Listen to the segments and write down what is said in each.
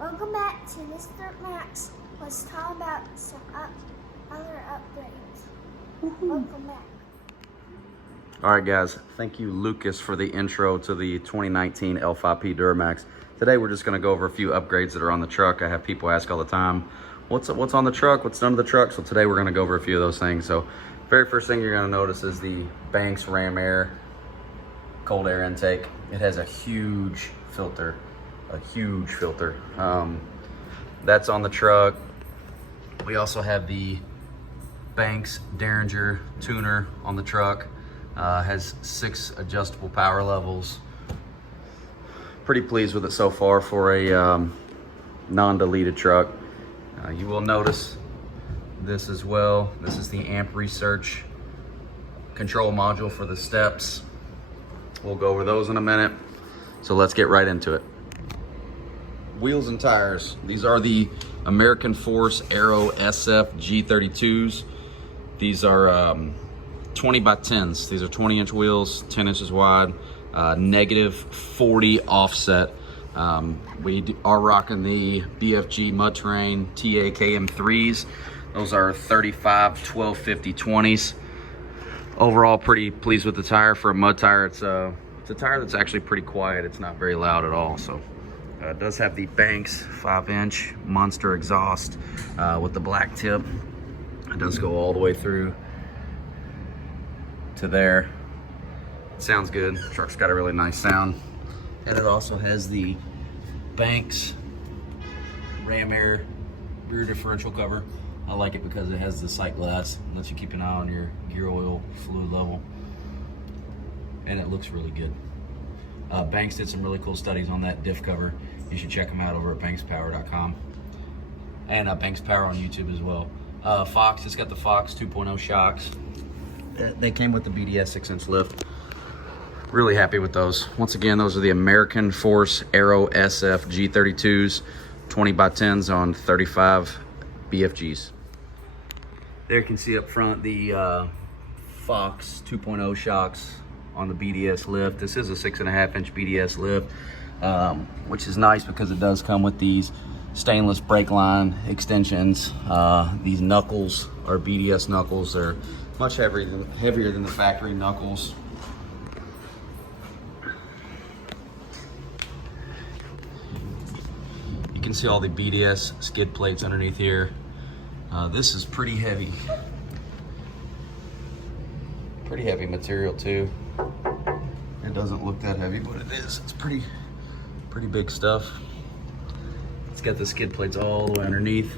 Welcome back to this DIRTMAX. Let's talk about some other upgrades. Welcome back. All right, guys. Thank you, Lucas, for the intro to the 2019 L5P Duramax. Today, we're just going to go over a few upgrades that are on the truck. I have people ask all the time, what's on the truck? What's done to the truck? So today, we're going to go over a few of those things. So very first thing you're going to notice is the Banks Ram Air cold air intake. It has a huge filter. That's on the truck. We also have the Banks Derringer tuner on the truck. Has 6 adjustable power levels. Pretty pleased with it so far for a non-deleted truck. You will notice this as well. This is the amp research control module for the steps. We'll go over those in a minute. So let's get right into it. Wheels and tires. These are the American Force Aero SF G32s. These are 20 by 10s. These are 20-inch wheels, 10 inches wide, negative 40 offset. We are rocking the BFG Mud Terrain TA KM3s. Those are 35 1250 20s. Overall, pretty pleased with the tire. For a mud tire, it's a tire that's actually pretty quiet. It's not very loud at all. So it does have the Banks 5-inch monster exhaust with the black tip. It does go all the way through to there. It sounds good. The truck's got a really nice sound. And it also has the Banks Ram Air rear differential cover. I like it because it has the sight glass. It lets you keep an eye on your gear oil fluid level. And it looks really good. Banks did some really cool studies on that Diff cover. You should check them out over at bankspower.com. And Banks Power on YouTube as well. Fox, it's got the Fox 2.0 shocks. They came with the BDS 6-inch lift. Really happy with those. Once again, those are the American Force Aero SF G32s, 20 by 10s on 35 BFGs. There you can see up front the Fox 2.0 shocks on the BDS lift. This is a 6.5-inch BDS lift, which is nice because it does come with these stainless brake line extensions. These knuckles are BDS knuckles. They're much heavier than the factory knuckles. You can see all the BDS skid plates underneath here. This is pretty heavy. Pretty heavy material too. It doesn't look that heavy, but it is. It's pretty big stuff. It's got the skid plates all the way underneath.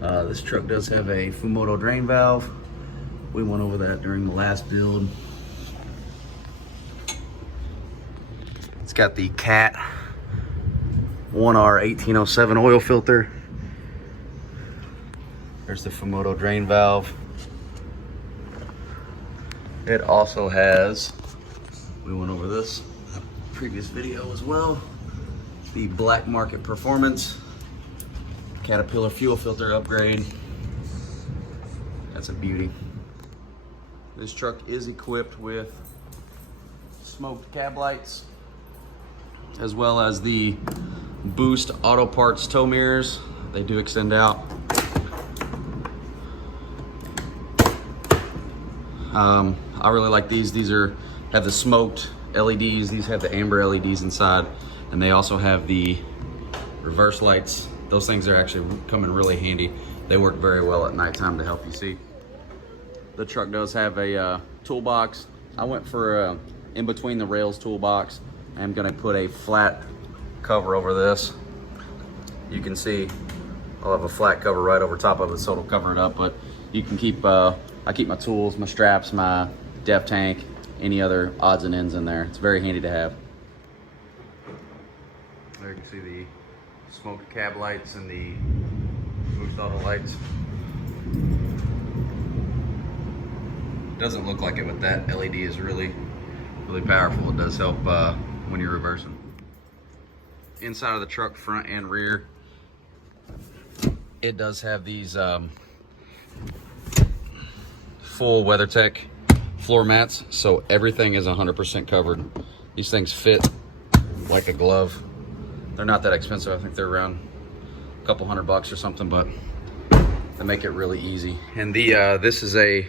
This truck does have a Fumoto drain valve. We went over that during the last build. It's got the CAT 1R 1807 oil filter. There's the Fumoto drain valve. It also has, we went over this in a previous video as well, the Black Market Performance Caterpillar fuel filter upgrade. That's a beauty. This truck is equipped with smoked cab lights, as well as the Boost Autoparts tow mirrors. They do extend out. I really like these. These have the smoked LEDs. These have the amber LEDs inside, and they also have the reverse lights. Those things are actually coming really handy. They work very well at nighttime to help you see. The truck does have a toolbox. I went for a in between the rails toolbox. I'm gonna put a flat cover over this. You can see I'll have a flat cover right over top of it, so it'll cover it up, but you can keep, I keep my tools, my straps, my depth tank, any other odds and ends in there. It's very handy to have. There you can see the smoked cab lights and the boost auto lights. Doesn't look like it, but that LED is really powerful. It does help when you're reversing. Inside of the truck, front and rear, it does have these full WeatherTech floor mats, so everything is 100% covered. These things fit like a glove. They're not that expensive. I think they're around a couple $100 or something, but they make it really easy. And the this is it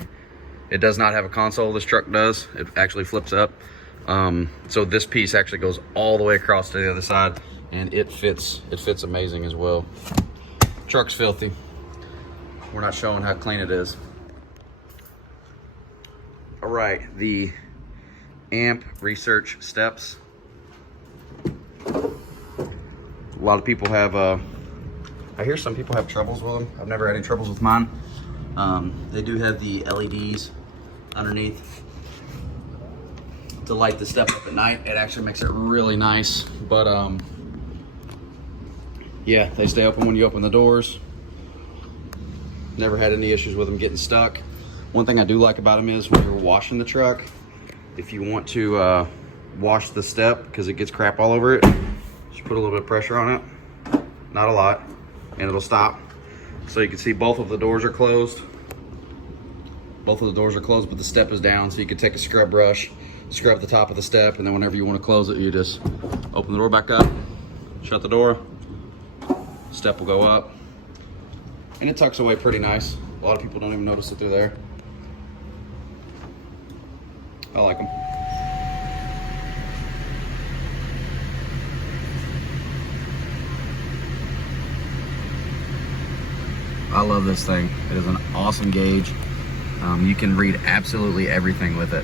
does not have a console. This truck does. It actually flips up. So this piece actually goes all the way across to the other side, and it fits amazing as well. Truck's filthy. We're not showing how clean it is. All right, the amp research steps. A lot of people have, I hear some people have troubles with them. I've never had any troubles with mine. They do have the LEDs underneath to light the step up at night. It actually makes it really nice, but yeah, they stay open when you open the doors. Never had any issues with them getting stuck. One thing I do like about them is when you're washing the truck, if you want to wash the step because it gets crap all over it, just put a little bit of pressure on it, not a lot, and it'll stop. So you can see both of the doors are closed. Both of the doors are closed, but the step is down, so you can take a scrub brush, scrub the top of the step, and then whenever you want to close it, you just open the door back up, shut the door, step will go up, and it tucks away pretty nice. A lot of people don't even notice that they're there. I like them. I love this thing. It is an awesome gauge. You can read absolutely everything with it.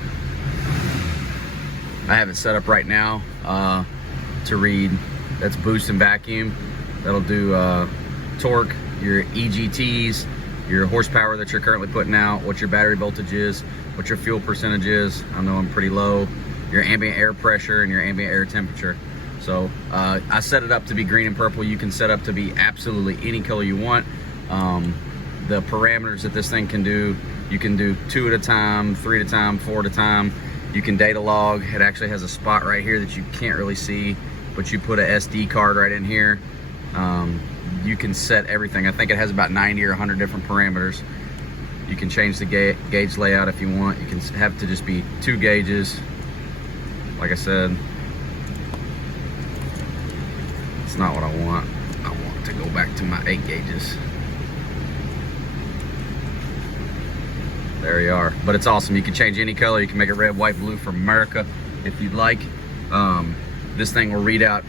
I have it set up right now to read, that's boost and vacuum. That'll do torque, your EGTs, your horsepower that you're currently putting out, what your battery voltage is, what your fuel percentage is. I know I'm pretty low. Your ambient air pressure and your ambient air temperature. So I set it up to be green and purple. You can set up to be absolutely any color you want. The parameters that this thing can do, you can do 2 at a time, 3 at a time, 4 at a time. You can data log. It actually has a spot right here that you can't really see, but you put a SD card right in here. You can set everything. I think it has about 90 or 100 different parameters. You can change the gauge layout if you want. You can have to just be 2 gauges. Like I said, it's not what I want. I want to go back to my 8 gauges. There you are. But it's awesome. You can change any color. You can make it red, white, blue for America if you'd like. This thing will read out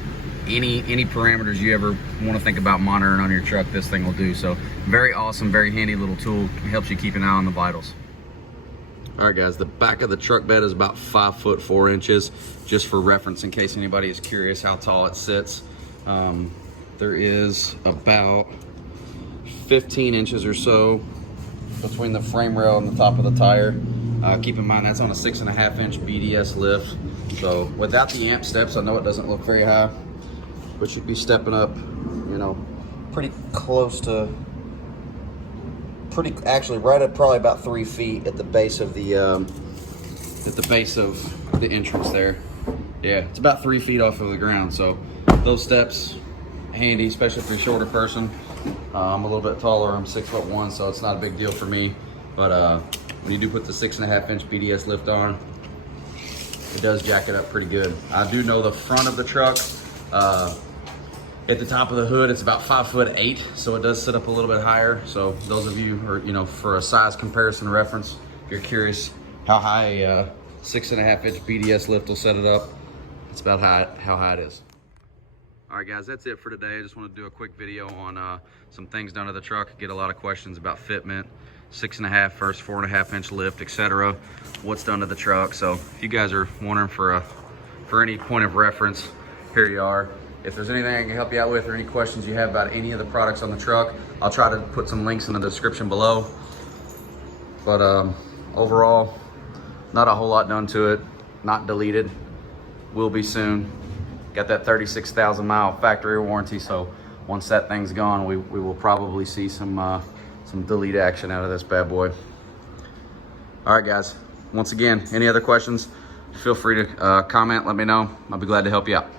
any parameters you ever want to think about monitoring on your truck. This thing will do. So very awesome, very handy little tool. It helps you keep an eye on the vitals. All right, guys, the back of the truck bed is about 5 foot 4 inches, just for reference in case anybody is curious how tall it sits. There is about 15 inches or so between the frame rail and the top of the tire. Keep in mind that's on a 6.5 inch BDS lift. So without the amp steps, I know it doesn't look very high, but you'd be stepping up, you know, pretty close to, actually right at probably about 3 feet at the base of the entrance there. Yeah, it's about 3 feet off of the ground. So those steps, handy, especially if you're a shorter person. I'm a little bit taller. I'm 6'1", so it's not a big deal for me. But when you do put the 6.5 inch BDS lift on, it does jack it up pretty good. I do know the front of the truck, at the top of the hood, it's about 5'8", so it does sit up a little bit higher. So those of you who are, you know, for a size comparison reference, if you're curious how high a 6.5 inch BDS lift will set it up, it's about how high it is. All right, guys, that's it for today. I just want to do a quick video on some things done to the truck. Get a lot of questions about fitment, 6.5 versus 4.5 inch lift, etc. What's done to the truck. So if you guys are wondering for any point of reference, here you are. If there's anything I can help you out with or any questions you have about any of the products on the truck, I'll try to put some links in the description below. But overall, not a whole lot done to it. Not deleted. Will be soon. Got that 36,000 mile factory warranty, so once that thing's gone, we will probably see some delete action out of this bad boy. All right, guys. Once again, any other questions, feel free to comment. Let me know. I'll be glad to help you out.